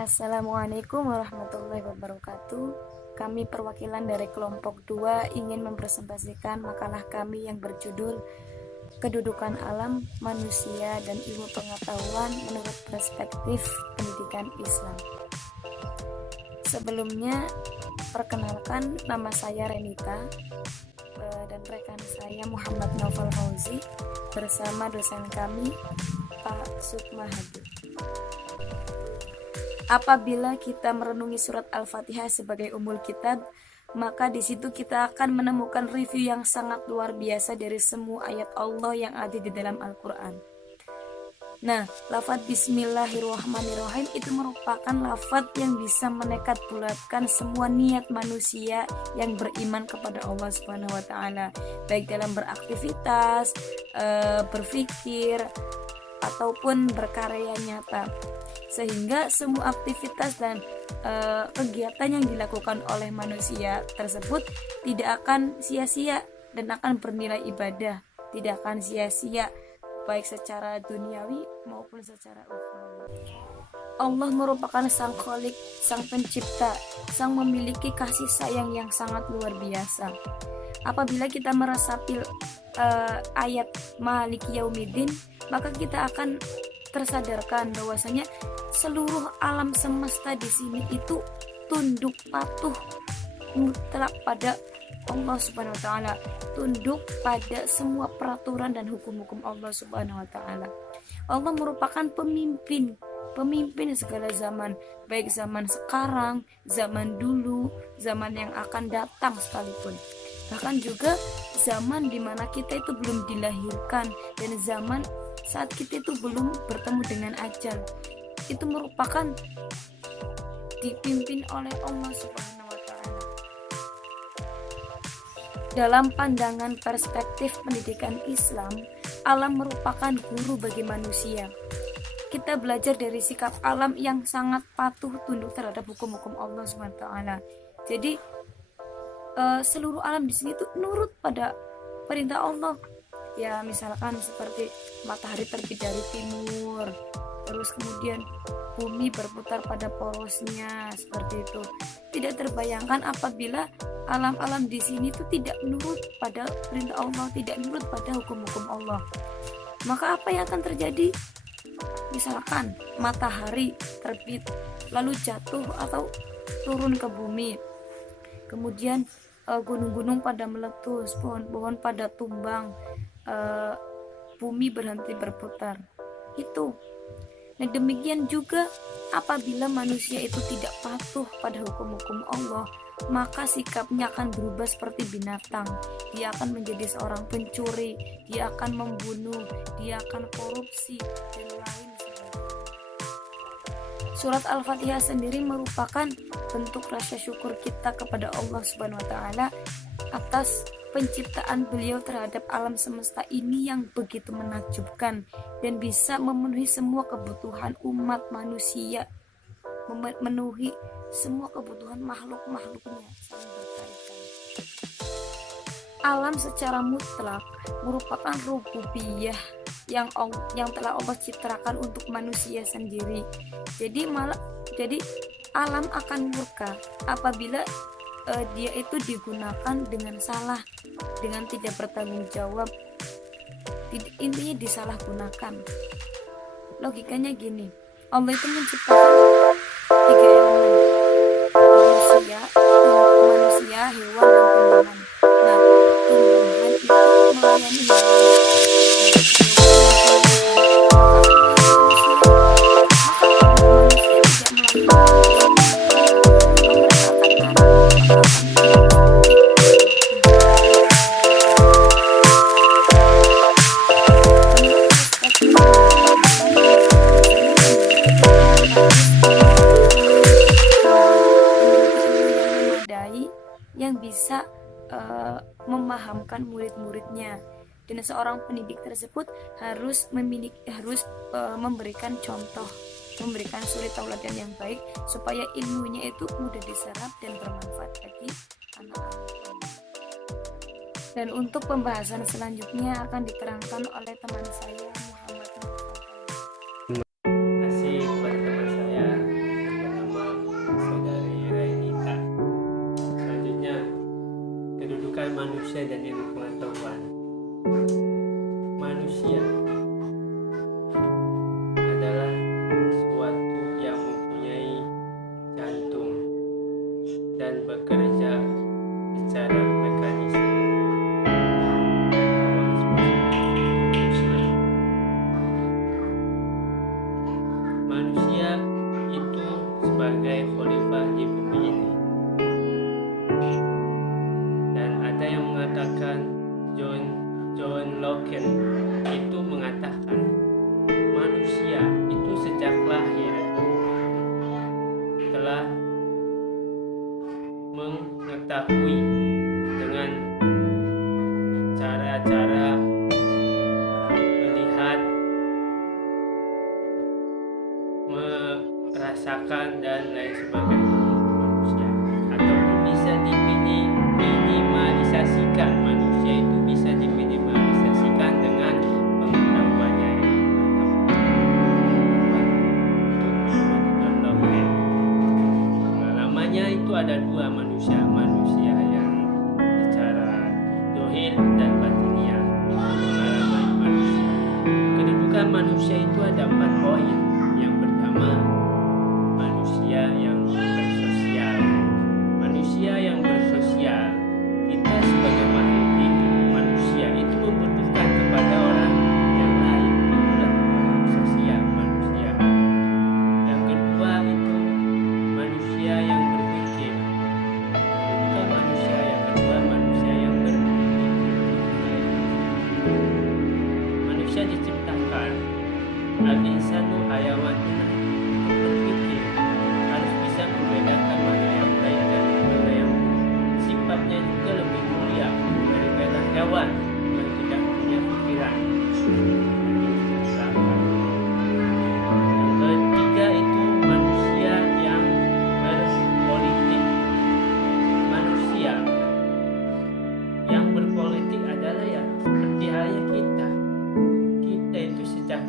Assalamualaikum warahmatullahi wabarakatuh. Kami perwakilan dari kelompok 2 ingin mempresentasikan makalah kami yang berjudul Kedudukan Alam, Manusia, dan Ilmu Pengetahuan menurut Perspektif Pendidikan Islam. Sebelumnya, perkenalkan, nama saya Renita dan rekan saya Muhammad Naufal Fauzi bersama dosen kami Pak Sukmahadi. Apabila kita merenungi surat Al-Fatihah sebagai umul kitab, maka di situ kita akan menemukan review yang sangat luar biasa dari semua ayat Allah yang ada di dalam Al-Quran. Nah, lafaz Bismillahirrahmanirrahim itu merupakan lafaz yang bisa menekat bulatkan semua niat manusia yang beriman kepada Allah Subhanahu wa Ta'ala, baik dalam beraktivitas, berpikir, ataupun berkarya nyata, sehingga semua aktivitas dan kegiatan yang dilakukan oleh manusia tersebut tidak akan sia-sia dan akan bernilai ibadah, tidak akan sia-sia baik secara duniawi maupun secara ukhrawi. Allah merupakan sang Khalik, sang pencipta, sang memiliki kasih sayang yang sangat luar biasa. Apabila kita meresapi ayat Maliki Yaumiddin, maka kita akan tersadarkan bahwasanya seluruh alam semesta di sini itu tunduk patuh mutlak pada Allah Subhanahu wa Ta'ala, tunduk pada semua peraturan dan hukum-hukum Allah Subhanahu wa Ta'ala. Allah merupakan pemimpin segala zaman, baik zaman sekarang, zaman dulu, zaman yang akan datang sekalipun. Bahkan juga zaman dimana kita itu belum dilahirkan dan zaman saat kita itu belum bertemu dengan ajal, itu merupakan dipimpin oleh Allah Subhanahu wa Ta'ala. Dalam pandangan perspektif pendidikan Islam, alam merupakan guru bagi manusia. Kita belajar dari sikap alam yang sangat patuh tunduk terhadap hukum-hukum Allah Subhanahu wa Ta'ala. Jadi seluruh alam di sini itu nurut pada perintah Allah. Ya, misalkan seperti matahari terbit dari timur, terus kemudian bumi berputar pada porosnya, seperti itu. Tidak terbayangkan apabila alam-alam di sini itu tidak nurut pada perintah Allah, tidak nurut pada hukum-hukum Allah. Maka apa yang akan terjadi? Misalkan matahari terbit lalu jatuh atau turun ke bumi, kemudian gunung-gunung pada meletus, pohon-pohon pada tumbang, bumi berhenti berputar. Itu. Nah, demikian juga apabila manusia itu tidak patuh pada hukum-hukum Allah, maka sikapnya akan berubah seperti binatang. Dia akan menjadi seorang pencuri, dia akan membunuh, dia akan korupsi, dan lain sebagainya. Surat Al-Fatihah sendiri merupakan bentuk rasa syukur kita kepada Allah Subhanahu wa Ta'ala atas penciptaan beliau terhadap alam semesta ini yang begitu menakjubkan dan bisa memenuhi semua kebutuhan umat manusia, memenuhi semua kebutuhan makhluk-makhluknya saling berkaitan. Alam secara mutlak merupakan rububiyah yang telah Allah ciptakan untuk manusia sendiri. Jadi alam akan murka apabila dia itu digunakan dengan salah, dengan tidak bertanggung jawab, intinya disalahgunakan. Logikanya gini, Allah itu menciptakan 3 elemen, manusia, hewan, dan tumbuhan. Nah, tumbuhan itu melayani yang bisa memahamkan murid-muridnya, dan seorang pendidik tersebut harus memberikan contoh, memberikan suri tauladan yang baik supaya ilmunya itu mudah diserap dan bermanfaat bagi anak-anak. Dan untuk pembahasan selanjutnya akan diterangkan oleh teman saya Muhammad Naufal. Terima kasih kepada teman saya John Locke itu mengatakan manusia itu sejak lahir telah mengetahui dengan cara-cara melihat, merasakan dan lain sebagainya manusia, ataupun bisa diminimalisasikan. Manusia itu bisa diminimalisasikan dengan pengetahuannya. Pengalamannya itu ada dua manusia yang secara dohir dan batiniah. Pengalaman manusia. Kedudukan manusia itu ada 4 poin. Yang pertama, manusia yang bersosial. Manusia yang bersosial, kita sebagai makhluk hidup manusia itu membutuhkan kepada orang yang lain. Itulah makhluk sosial manusia. Yang kedua itu manusia yang berpikir. Bukan manusia yang kedua, manusia yang berpikir. Manusia diciptakan al-insanu hayawanun, berpikir, harus bisa membedakan mana yang baik dan mana yang buruk. Sifatnya juga lebih mulia daripada hewan yang tidak punya pikiran. Yang ketiga itu manusia yang berpolitik. Manusia yang berpolitik adalah ya seperti halnya kita. Kita itu sejak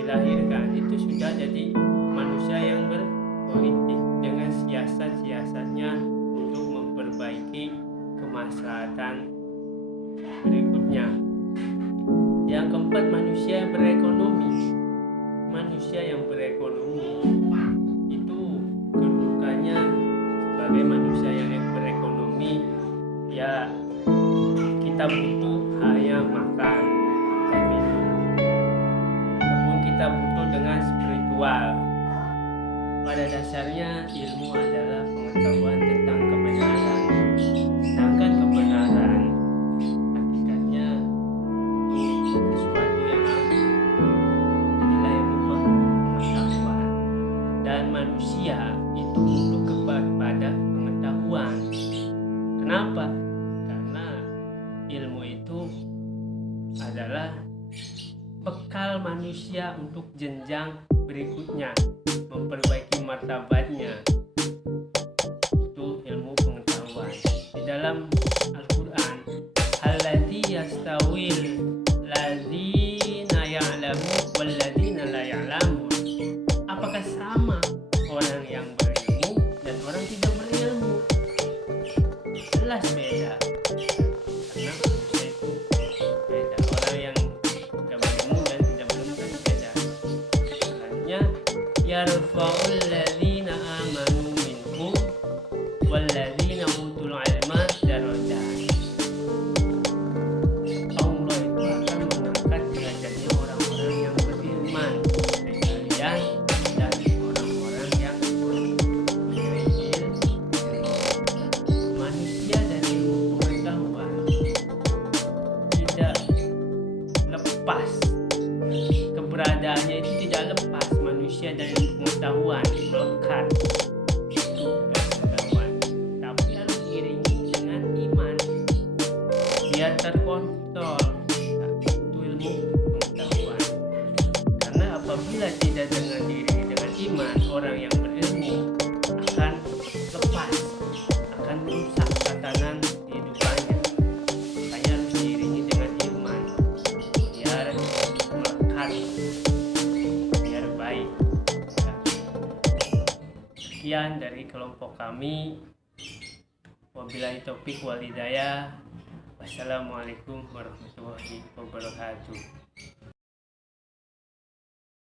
dilahirkan itu sudah jadi manusia yang berpolitik dengan siasat-siasatnya untuk memperbaiki kemaslahatan berikutnya. Yang keempat, manusia yang berekonomi. Manusia yang berekonomi itu kedudukannya sebagai manusia yang berekonomi, ya kita butuh hanya makan dan minum, ataupun kita butuh dengan spiritual. Pada dasarnya ilmu adalah pengetahuan tentang kebenaran, sedangkan kebenaran hakikatnya itu sesuatu yang harus dinilai berupa pengetahuan, dan manusia itu butuh kepada pengetahuan. Kenapa? Karena ilmu itu adalah bekal manusia untuk jenjang berikutnya, memperbaiki martabatnya. Itu ilmu pengetahuan. Di dalam Al-Quran, alladzi yastawil ladzina ya'lamu wal ladzina la ya'lamun. Apakah sama orang yang berilmu dan orang tidak berilmu? Jelas beda. Karena manusia itu beda. Orang yang tidak berilmu dan tidak berilmu kan beda. Selanjutnya, yarfa'ul ladzina amanu minkum wal ladzina utul ilma darajat. Allah itu akan mengangkat derajatnya orang-orang yang beriman dari kalian dan orang-orang yang punya ilmu. Manusia dan ilmu pengetahuan tidak lepas, keberadaannya itu tidak lepas. Manusia dan ilmu pengetahuan melekat, itu pengetahuan, tapi harus diiringi dengan iman biar terkontrol. Itu ilmu pengetahuan. Karena apabila tidak diiringi dengan iman, orang yang berilmu akan lepas, akan merusak tatanan kehidupannya. Makanya harus diiringi dengan iman biar melekat, biar baik. Sekian dari kelompok kami. Wabillahi taufik wal hidayah. Wassalamualaikum warahmatullahi wabarakatuh.